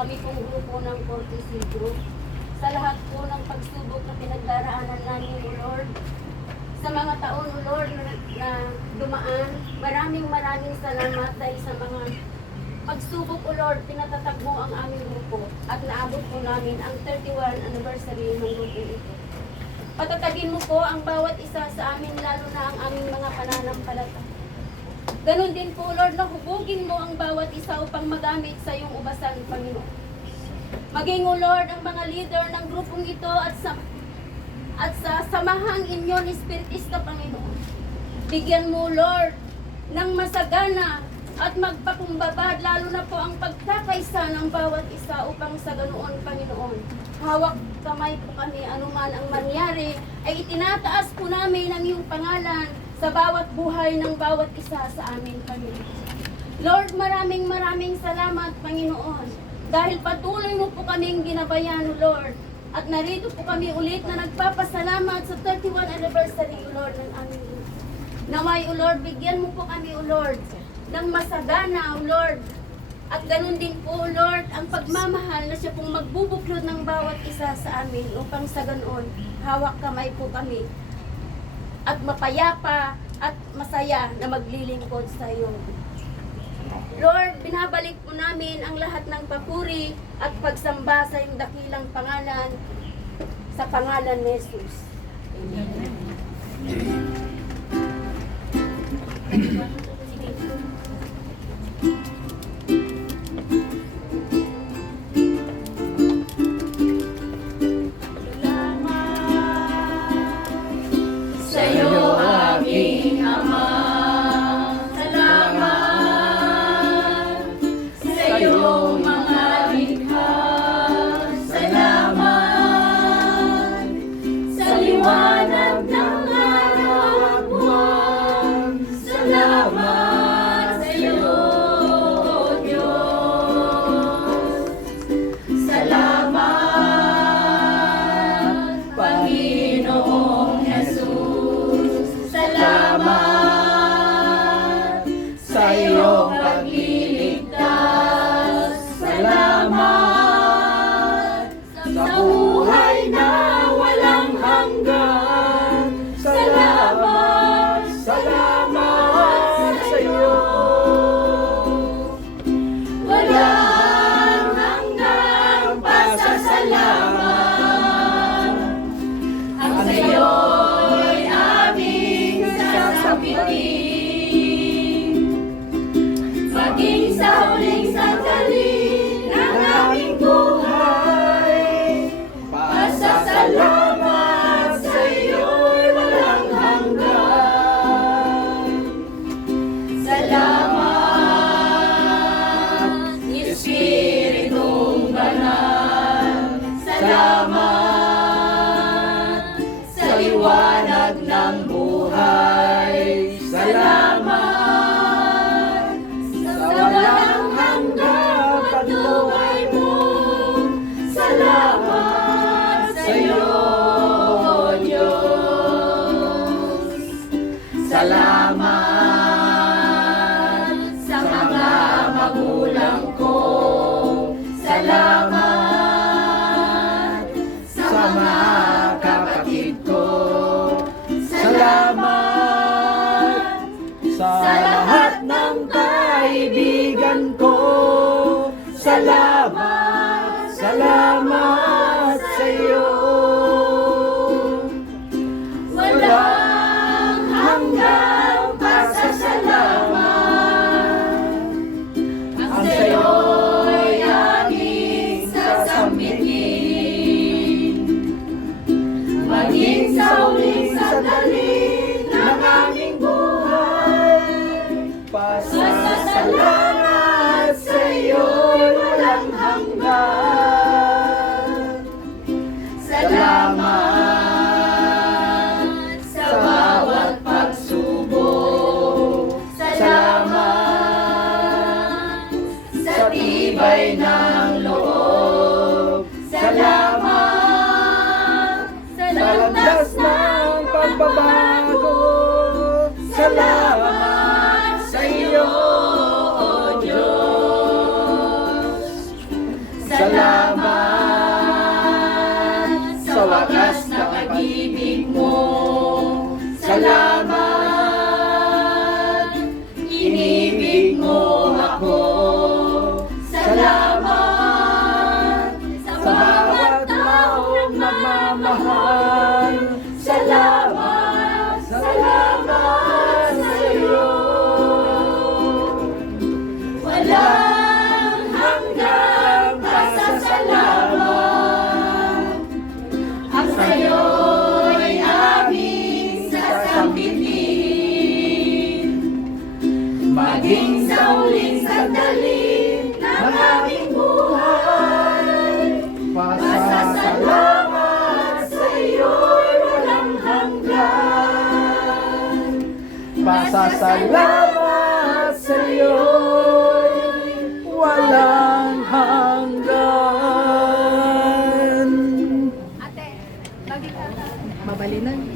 kami pong grupo ng Courtesy Group, sa lahat po ng pagsubok na pinagdaraanan namin, O Lord, sa mga taon, O Lord, na dumaan, maraming salamat dahil sa mga pagsubok, O Lord, pinatatag mo ang aming grupo at naabot po namin ang 31 anniversary ng grupo ito. Patatagin mo po ang bawat isa sa amin, lalo na ang aming mga pananampalataya. Ganon din po, Lord, na hubugin mo ang bawat isa upang magamit sa iyong ubasan, Panginoon. Maging, O Lord, ang mga leader ng grupong ito at sa samahang inyo ni Spiritista, Panginoon. Bigyan mo, Lord, ng masagana at magpakumbabad, lalo na po ang pagkakaisa ng bawat isa upang sa ganoon, Panginoon. Hawak kamay po kami, anuman ang mangyari, ay itinataas po namin ang iyong pangalan sa bawat buhay ng bawat isa sa amin, Panginoon. Lord, maraming salamat, Panginoon, dahil patuloy mo po kaming ginabayan, O Lord, at narito po kami ulit na nagpapasalamat sa 31 anniversary, O Lord, ng aming grupo. Naway, O Lord, bigyan mo po kami, O Lord, ng masagana, O Lord, at ganun din po, O Lord, ang pagmamahal na siya pong magbubuklod ng bawat isa sa amin upang sa ganoon, hawak kamay po kami at mapayapa at masaya na maglilingkod sa iyo. Lord, binabalik po namin ang lahat ng papuri at pagsamba sa iyong dakilang pangalan, sa pangalan ni Jesus. Amen. Maging sa huling sandali ng aming buhay, pasasalamat sa iyo'y walang hanggan. Salamat, Espiritong Banal. Salamat sa liwanag ng buhay. Salamat walang hanggang patuloy mo. Salamat sa iyo, O Diyos. Salamat sa mga magulang ko. Salamat sa mga kapatid ko. Salamat sa lahat ng kaibigan ko. Salamat, salamat sa iyo. Walang hanggang pasasalamat. Ang sa iyo'y aming sasambitin. Maging sa huling sandali ng aming buhay, pasasalamat sa iyo'y walang hanggan. Salamat sa wagas na pag-ibig mo. Salamat, inibig mo ako. Salamat sa bawat taong nagmamahal. Salamat, salamat sa iyo. Walang hanggang pasasalamat. Ang sa'yo'y aming sasambitin. Maging sa huling sandali ng aming buhay. Pasasalamat sa iyo'y walang hanggan. Pasasalamat sa iyo'y walang hanggan. Ate, bagi ka. Mabalinan.